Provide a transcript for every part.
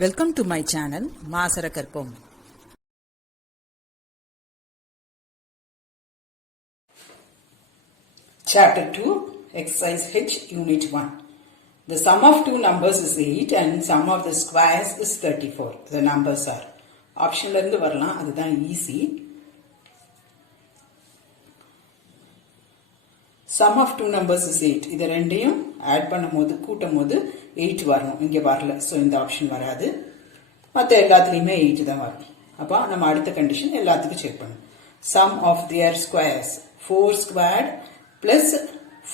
Welcome to my channel Masara Karpom. Chapter 2, Exercise H, Unit 1. The sum of two numbers is 8 and sum of the squares is 34. The numbers are. Option லருந்து வரலாம் அதுதான் easy. Sum of two numbers is 8. இது ரெண்டையும் add பண்ணும்போது கூட்டும்போது 8 வரணும். இங்கே வரல. So இந்த ஆப்ஷன் வராது. மற்ற எல்லாத்துலேயுமே 8 தான் வரும். அப்போ நம்ம அடுத்த கண்டிஷன் எல்லாத்துக்கும் செக் பண்ணணும். Sum of their squares 4 squared plus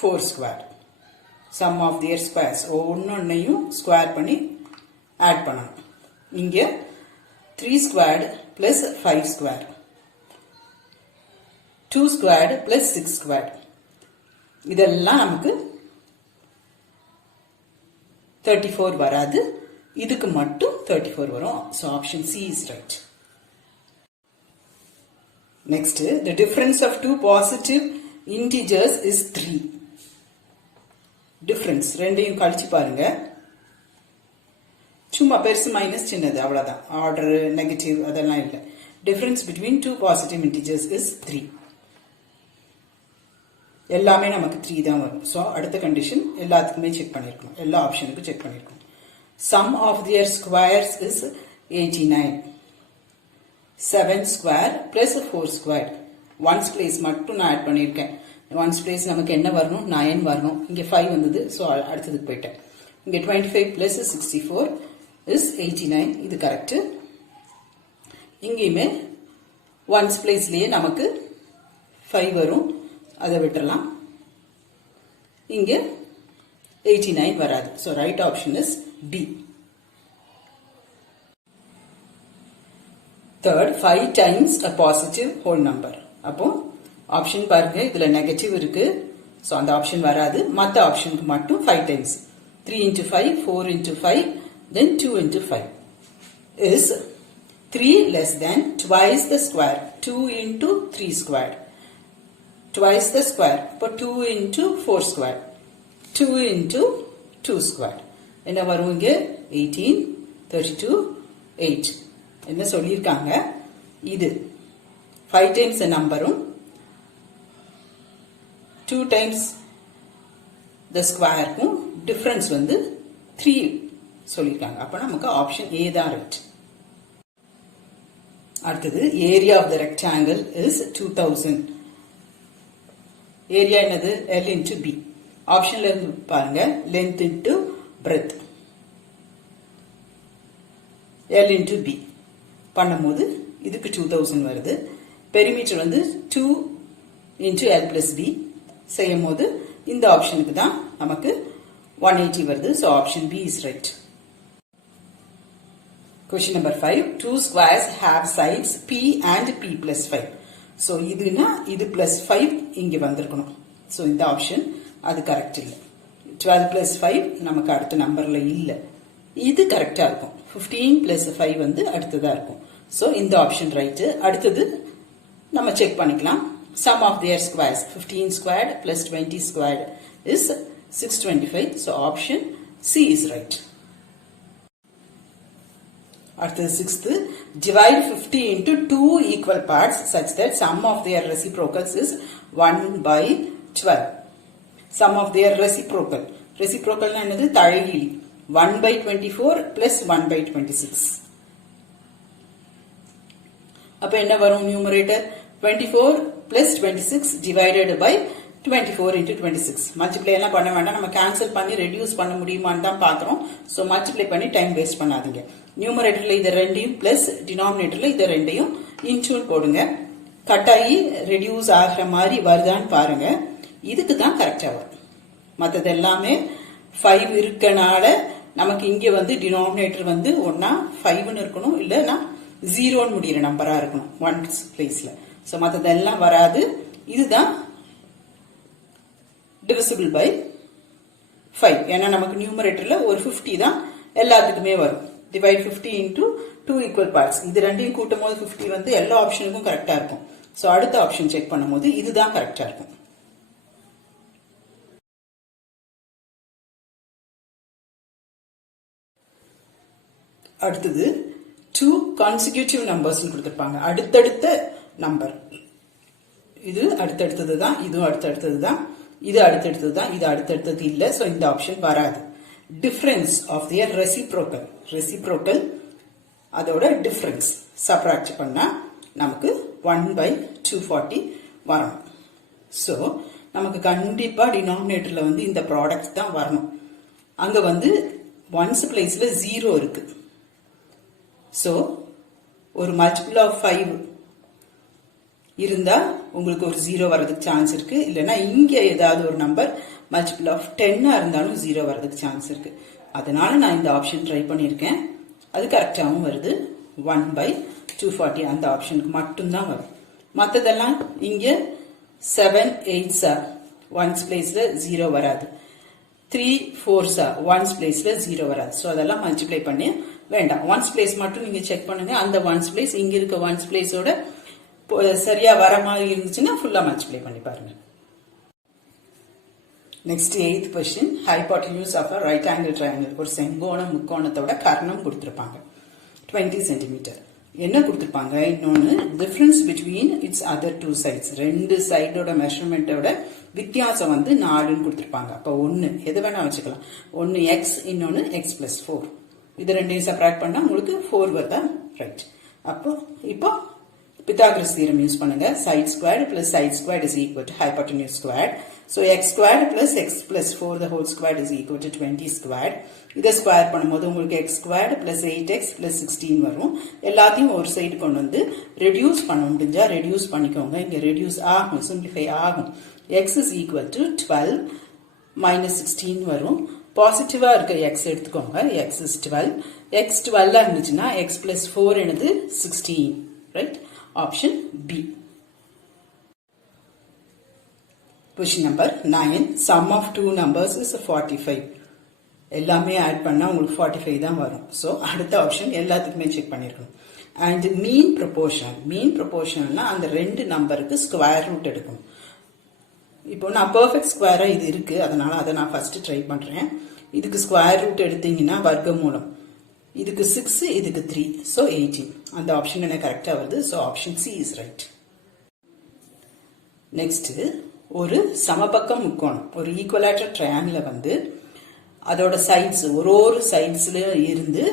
4 squared. Sum of their squares ஒன்னொன்னையும் ஸ்கொயர் பண்ணி ஆட் பண்ணணும். இங்கே 3 squared plus 5 squared. 2 squared plus 6 squared. இதெல்லாம் நமக்கு 34 வராது. இதுக்கு மட்டும் 34 வரும். So option C is right. Next, the difference of two positive integers is 3. Difference ரெண்டையும் கழிச்சு பாருங்க. சும்மா பெருசு மைனஸ் சின்னது அவ்வளவுதான். ஆர்டர் நெகட்டிவ் அதெல்லாம் இல்லை. Difference between two positive integers is 3. எல்லாமே நமக்கு 3 தான் வரும். ஸோ அடுத்த கண்டிஷன் எல்லாத்துக்குமே செக் பண்ணியிருக்கணும். எல்லா ஆப்ஷனுக்கும் செக் பண்ணியிருக்கணும். Sum of their squares is 89. 7 square plus 4 square. Ones place மட்டும் நான் ஆட் பண்ணியிருக்கேன். Ones place நமக்கு என்ன வரணும்? 9 வரணும். இங்கே 5 வந்தது. ஸோ அடுத்ததுக்கு போயிட்டேன். இங்கே 25 plus 64 is 89. இது கரெக்ட். இங்கேயுமே ஒன்ஸ் பிளேஸ்லேயே நமக்கு 5 வரும். அதை விட்டுறலாம். இங்கே 89 வராது. So right option is B. Third, 5 times a positive whole number. அப்போ ஆப்ஷன் பாருங்க, இதுல நெகட்டிவ் இருக்கு. ஸோ அந்த ஆப்ஷன் வராது. மற்ற ஆப்ஷனுக்கு மட்டும் 5 times. 3 into 5, 4 into 5, then 2 into 5 is 3 less than twice the square. 2 into 3 squared. Twice the square. இப்போ 2 into 4 square. 2 into 2 square. என்ன வரும் இங்கே? 18, 32, 8. என்ன சொல்லியிருக்காங்க? இது 5 times the நம்பரும் 2 times the squareக்கும் டிஃபரன்ஸ் வந்து 3 சொல்லியிருக்காங்க. அப்போ நமக்கு ஆப்ஷன் A தான் ரைட். அடுத்தது area of the rectangle is 2000. Area என்னது? L into B. ஆப்ஷன்ல இருந்து பாருங்க, length into breadth. L into B பண்ணும்போது இதுக்கு 2000 வருது. பெரிமீட்டர் வந்து 2 into L plus B செய்யும் போது இந்த ஆப்ஷனுக்கு தான் நமக்கு 180 வருது. So option B is right. Question number 5. Two squares have sides P and P plus 5. So இதுனா இது பிளஸ் 5 இங்கே வந்திருக்கணும். ஸோ இந்த ஆப்ஷன் அது கரெக்ட் இல்லை. 12 பிளஸ் 5 நமக்கு அடுத்த நம்பர்ல இல்லை. இது கரெக்டா இருக்கும். 15 பிளஸ் 5 வந்து அடுத்ததா இருக்கும். ஸோ இந்த ஆப்ஷன் ரைட்டு. அடுத்தது நம்ம செக் பண்ணிக்கலாம். Sum of their squares 15 squared plus 20 squared is 625. So option C is right. அடுத்தது 6th, divide 50 into 2 equal parts such that sum of their reciprocals is 1/12. Sum of their reciprocal. Reciprocal என்னது? தலைகீழி. 1/24 plus 1/26. அப்ப என்ன வரும்? Numerator 24 plus 26 divided by 24 into 26. Multiply எல்லாம் பண்ண வேண்டாம். நம்ம cancel பண்ணி ரெடியூஸ் பண்ண முடியுமான்னு தான் பாக்குறோம். ஸோ மல்டிப்ளை பண்ணி டைம் வேஸ்ட் பண்ணாதீங்க. நியூமரேட்டர்ல இதை ரெண்டையும் பிளஸ் டினாமினேட்டர்ல இதை ரெண்டையும் இன்டூன் போடுங்க. கட்டாயி ரெடியூஸ் ஆகிற மாதிரி வருதான்னு பாருங்க. இதுக்கு தான் கரெக்டா வரும். மற்றது எல்லாமே 5 இருக்கனால நமக்கு இங்க வந்து டினாமினேட்டர் வந்து ஒன்னா 5ன்னு இருக்கணும், இல்லைன்னா 0ன்னு முடிகிற நம்பரா இருக்கணும் ஒன்ஸ் பிளேஸ்ல. ஸோ மற்றதெல்லாம் வராது. இதுதான் divisible by 5. ஏன்னா நமக்கு நியூமரேட்டர்ல ஒரு 50 தான் எல்லாத்துக்குமே வரும். divide 50 into 2 equal parts. இது ரெண்டையும் கூட்டும் போது 50 வந்து எல்லா ஆப்ஷனுக்கும் கரெக்டா இருக்கும். ஸோ அடுத்த ஆப்ஷன் செக் பண்ணும்போது இதுதான் கரெக்டா இருக்கும். அடுத்தது 2 consecutive numbers கொடுத்திருப்பாங்க. அடுத்தடுத்த நம்பர். இது அடுத்தடுத்தது தான், இதுவும் அடுத்தடுத்தது தான், இது அடுத்தடுத்தது தான், இது அடுத்தடுத்தது இல்ல. சோ இந்த ஆப்ஷன் வராது. Difference of their reciprocal. reciprocal அதோட டிஃபரன்ஸ் சப்ராக்ட் பண்ணா நமக்கு 1/240 வரணும். சோ நமக்கு கண்டிப்பா டினாமினேட்டர்ல வந்து இந்த ப்ராடக்ட் தான் வரணும். அங்க வந்து ஒன்ஸ் பிளேஸ்ல 0 இருக்கு. சோ ஒரு மல்டிபிள் ஆஃப் 5 இருந்தா உங்களுக்கு ஒரு 0 வரதுக்கு சான்ஸ் இருக்கு. இல்லனா இங்க ஏதாவது ஒரு நம்பர் மல்டிபிள் ஆஃப் 10 இருந்தாலும் 0 வரதுக்கு சான்ஸ் இருக்கு. அதனால நான் இந்த ஆப்ஷன் ட்ரை பண்ணிருக்கேன். அது கரெக்டாவும் வருது. 1/240 அந்த ஆப்ஷனுக்கு மட்டும் தான் வரும். மத்ததெல்லாம் இங்க 7 8s ஒன்ஸ் பிளேஸ்ல 0 வராது. 3 4s ஒன்ஸ் பிளேஸ்ல 0 வராது. சோ அதெல்லாம் மல்டிப்ளை பண்ணி வேண்டாம். ஒன்ஸ் பிளேஸ் மட்டும் நீங்க செக் பண்ணுங்க. அந்த ஒன்ஸ் பிளேஸ் இங்க இருக்க ஒன்ஸ் பிளேஸோட சரியா வர மாதிரி இருந்துச்சுன்னா ஃபுல்லா மல்டிப்ளை பண்ணி பாருங்க. Next 8th question. Hypotenuse of a right angle triangle. ஒரு செங்கோண முக்கோணத்தோட கர்ணம் கொடுத்திருப்பாங்க 20 cm. என்ன கொடுத்திருப்பாங்க? இன்னொன்னு difference between it's other 2 sides. ரெண்டு சைடோட மெஷர்மெண்டோட வித்தியாசம் வந்து 4ன்னு கொடுத்திருப்பாங்க. அப்ப ஒன்னு எது வேணா வச்சுக்கலாம். ஒன்னு x, இன்னொன்னு x+4. இது ரெண்டையும் சப்ராக்ட் பண்ணா உங்களுக்கு 4 வருதா? ரைட். அப்போ இப்போ Pythagoras theorem யூஸ் பண்ணுங்க. side squared plus side squared is equal to hypotenuse squared. So x squared plus x+4 the whole squared is equal to 20 squared. இதை ஸ்கொயர் பண்ணும்போது உங்களுக்கு x squared plus 8x plus 16 வரும். எல்லாத்தையும் ஒரு side கொண்டு வந்து reduce பண்ண முடிஞ்சா ரெடியூஸ் பண்ணிக்கோங்க. இங்க ரெடியூஸ் ஆகும், சிம்பிளிஃபை ஆகும். x is equal to 12 minus 16 வரும். பாசிட்டிவா இருக்க x எடுத்துக்கோங்க. x is 12. x 12 இருந்துச்சுன்னா x+4 என்னது 16. Right? Option B. Question number 9. Sum of two numbers is 45. எல்லாமே ஆட் பண்ணா உங்களுக்கு 45 தான் வரும். சோ அடுத்த ஆப்ஷன் எல்லாத்துக்குமே செக் பண்ணிருக்கணும். And mean proportion. மீன் ப்ரொபோர்ஷன்னா அந்த ரெண்டு நம்பருக்கு ஸ்கொயர் ரூட் எடுக்கணும். இப்போ நான் பெர்ஃபெக்ட் ஸ்கொயரா இது இருக்கு, அதனால அதை நான் ஃபர்ஸ்ட் ட்ரை பண்றேன். இதுக்கு ஸ்கொயர் ரூட் எடுத்தீங்கன்னா வர்க்கமூலம். இதுக்கு 6, இதுக்கு 3, so 18. அந்த ஆப்ஷன் என்ன கரெக்டா வருது. So option C is right. Next ஒரு சமபக்க முக்கோணம், ஒரு ஈக்குவலேட்டரல் ட்ரையாங்கிள் வந்து அதோட சைட்ஸ் ஒரு சைட்ஸ்ல இருந்து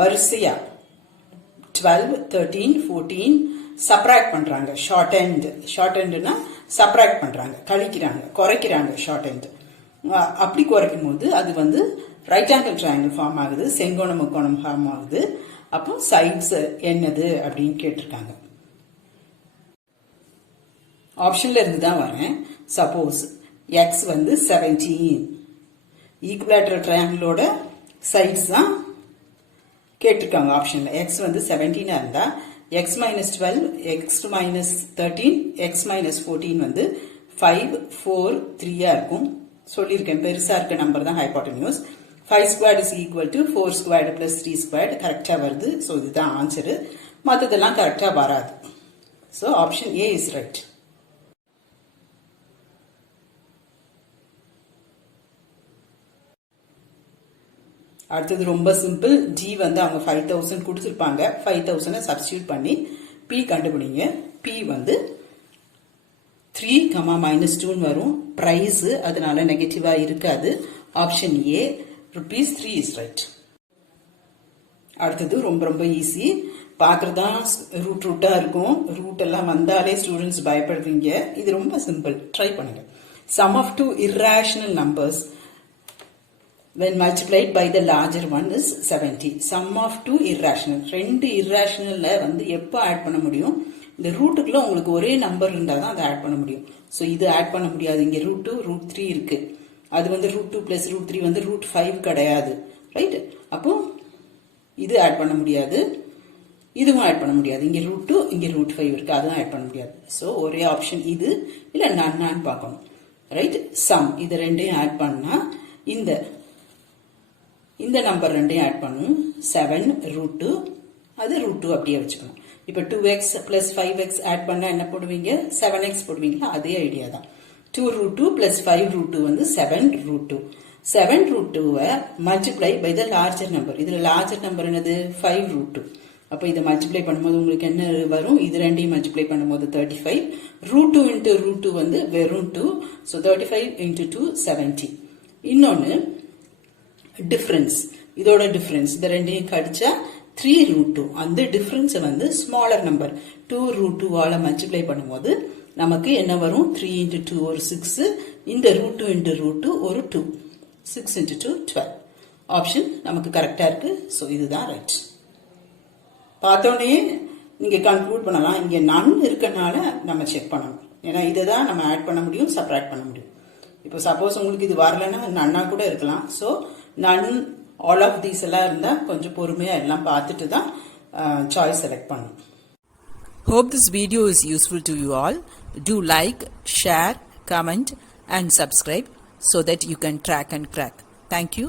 வரிசையா 12 13 14 சப்ராக்ட் பண்றாங்க. ஷார்ட் எண்ட்னா சப்ராக்ட் பண்றாங்க, கழிக்கிறாங்க, குறைக்கிறாங்க. ஷார்ட் எண்ட் அப்படி குறைக்கும் போது அது வந்து ரைட் ஆங்கிள் ட்ரையாங்கிள் ஃபார்ம் ஆகுது, செங்கோண முக்கோணம் ஃபார்ம் ஆகுது. அப்போ சைட்ஸ் என்னது அப்படின்னு கேட்டிருக்காங்க. ஆப்ஷன்ல இருந்து தான் வரேன். சப்போஸ் x வந்து 17, ஈக்குவலேட்டரல் ட்ரையாங்கிளோட சைட்ஸ் தான் கேட்டிருக்காங்க ஆப்ஷன்ல. x வந்து 17 இருந்தா x - 12, x - 13, x - 14 வந்து 5 4 3 இருக்கும். சொல்லியிருக்கேன், பெருசா இருக்க நம்பர் தான் hypotenuse. 5 squared is equal to 4 squared plus 3 squared கரெக்டா வருது. சோ இதுதான் ஆன்சர். மத்ததெல்லாம் கரெக்டா வராது. So option A is right. அடுத்தது ரொம்ப சிம்பிள். G வந்து அவங்க 5000 கொடுத்திருப்பாங்க. 5000 சப்ஸ்டிட்யூட் பண்ணி P கண்டுபிடிங்க. P வந்து 3, -2 வரும். பிரைஸ் அதனால நெகட்டிவா இருக்காது. Option A ₹3 is right. அடுத்தது ரொம்ப ரொம்ப ஈஸி. பாக்குறதுதான் ரூட்டா இருக்கும். ரூட் எல்லாம் வந்தாலே ஸ்டூடெண்ட்ஸ் பயப்படுவீங்க. இது ரொம்ப சிம்பிள், ட்ரை பண்ணுங்க. Sum of two irrational numbers when multiplied by the larger one is 70. Sum of two irrational. ரெண்டு irrationalல வந்து எப்ப ஆட் பண்ண முடியும்? இந்த ரூட்டுக்குள்ள உங்களுக்கு ஒரே நம்பர் இருந்தாதான் அதை ஆட் பண்ண முடியும். சோ இது ஆட் பண்ண முடியாது. இங்க √2 √3 இருக்கு. அது வந்து √2 plus √3 வந்து √5 கிடையாது. ரைட்? அப்போ இது ஆட் பண்ண முடியாது, இதுவும் ஆட் பண்ண முடியாது. இங்க √2 இங்க √5 இருக்கு, அதுவும் ஆட் பண்ண முடியாது. சோ ஒரே ஆப்ஷன் இது இல்ல நான் பார்க்கணும். ரைட்? சம் இது ரெண்டையும் ஆட் பண்ணா இந்த நம்பர் ரெண்டையும் ஆட் பண்ணும். 7 √2, அது √2 அப்படியே வச்சுக்கணும். இப்ப 2x plus 5x ஆட் பண்ணா என்ன போடுவீங்க? 7x போடுவீங்களா? அதே ஐடியா தான். 2 √2 plus 5 √2 வந்து 7 √2. 7 root 2 multiply by the larger number. இதுல larger number என்னது 5 root 2. அப்ப இதை மல்டிப்ளை பண்ணும்போது உங்களுக்கு என்ன வரும்? இது ரெண்டையும் மல்டிப்ளை பண்ணும்போது 35. root 2 into root 2 வந்து வெறும் 2. So 35 into 2 70. இன்னொன்னு டிஃபரன்ஸ். இதோட டிஃபரன்ஸ் இந்த ரெண்டையும் கடிச்சா 3 root 2. அந்த டிஃபரன்ஸ் வந்து ஸ்மாலர் நம்பர் 2 root 2 ஆல மல்டிப்ளை பண்ணும்போது நமக்கு என்ன வரும்? 3 into 2 ஒரு 6. இந்த root 2 into root 2 ஒரு 2. 6 into 2 12. ஆப்ஷன் நமக்கு கரெக்டா இருக்கு. ஸோ இதுதான் ரைட். பார்த்தோன்னே நீங்க கன்க்ளூட் பண்ணலாம், இங்க நன் இருக்கனால நம்ம செக் பண்ணணும். ஏன்னா இதை தான் நம்ம ஆட் பண்ண முடியும், சப்ராக்ட் பண்ண முடியும். இப்போ சப்போஸ் உங்களுக்கு இது வரலன்னா நன்னா கூட இருக்கலாம். So none all of these எல்லாம் இருந்தா கொஞ்சம் பொறுமையா எல்லாம் பார்த்துட்டு தான் சாய்ஸ் செலக்ட் பண்ணணும். Hope this video is useful to you all. Do like, share, comment and subscribe so that you can track and crack. Thank you.